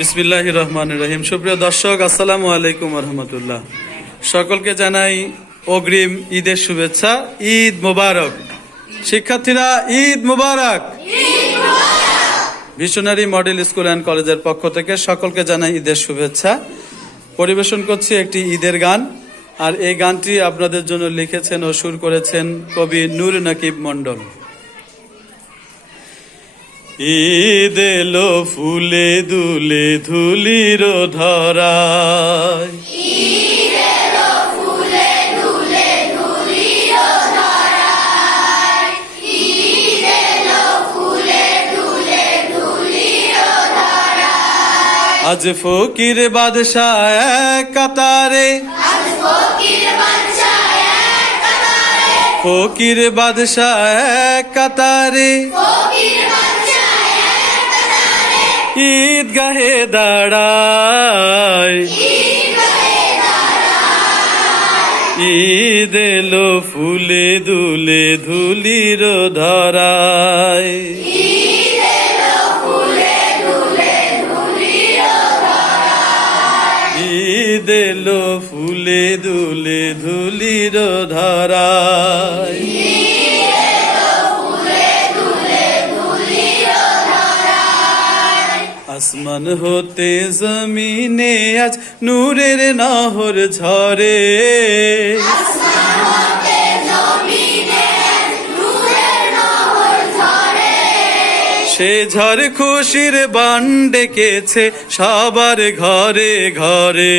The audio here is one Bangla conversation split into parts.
বিসমিল্লাহ রহমান রহিম। সুপ্রিয় দর্শক, আসসালামু আলাইকুম রহমতুল্লাহ সকলকে জানাই অগ্রিম ঈদের শুভেচ্ছা। ঈদ মোবারক। শিক্ষার্থীরা, Eid Mubarak. Visionary model school and কলেজের পক্ষ থেকে সকলকে জানাই ঈদের শুভেচ্ছা। পরিবেশন করছি একটি ঈদের গান। আর এই গানটি আপনাদের জন্য লিখেছেন ও সুর করেছেন কবি নূর নাকিব মণ্ডল। ঈদ এলো ফুলে দুলে ধুলির ধরায়। আজ ফকির বাদশাহ কাতারে। ফকির বাদশাহ কাতারে। ঈদ গাহে দাঁড়ায়। ঈদ এলো ফুলে দুলে ধুলির ধরায়। ঈদ এলো ফুলে দুলে ধুলির ধরায়। আসমান হতে জমিনে আজ নূরের নহর ঝরে। সে ঝড় খুশির বান ডেকেছে সবার ঘরে ঘরে।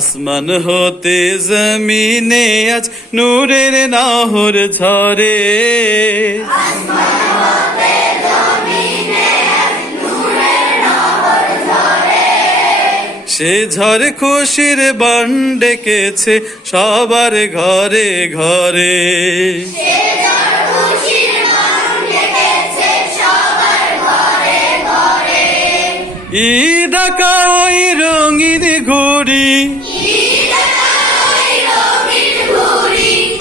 আসমান হতে জমিনে আজ নূরের নহর ঝরে। সে ঝড় খুশির বান ডেকেছে সবার ঘরে ঘরে। ঈদ আঁকা ওই রঙিন ঘুড়ি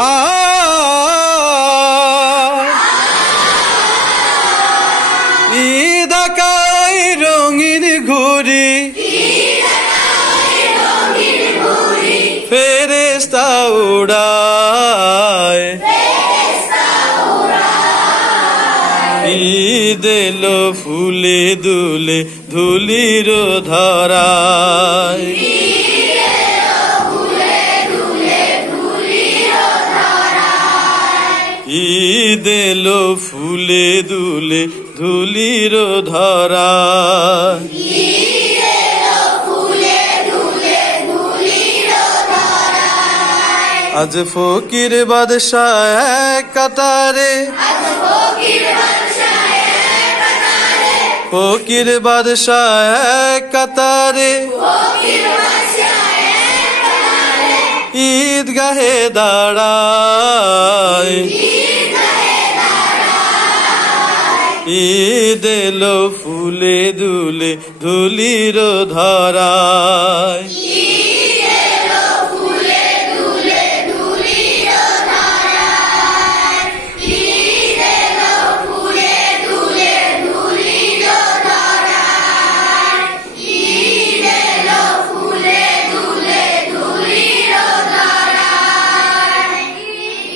আ ঈদ আঁকা রঙিন ঘুড়ি ফেরেস্তা উড়ায় ঈদ ফুলে দুলে ধুলির ধরায়। ঈদ এলো ফুলে দুলে ধুলির ধরা আজ ফকির বাদশাহ কাতারে। ফকির বাদশাহ এক কাতারে। ঈদ গাহে দাঁড়ায়। ঈদ এলো ফুলে দুলে ধুলির ধরায়।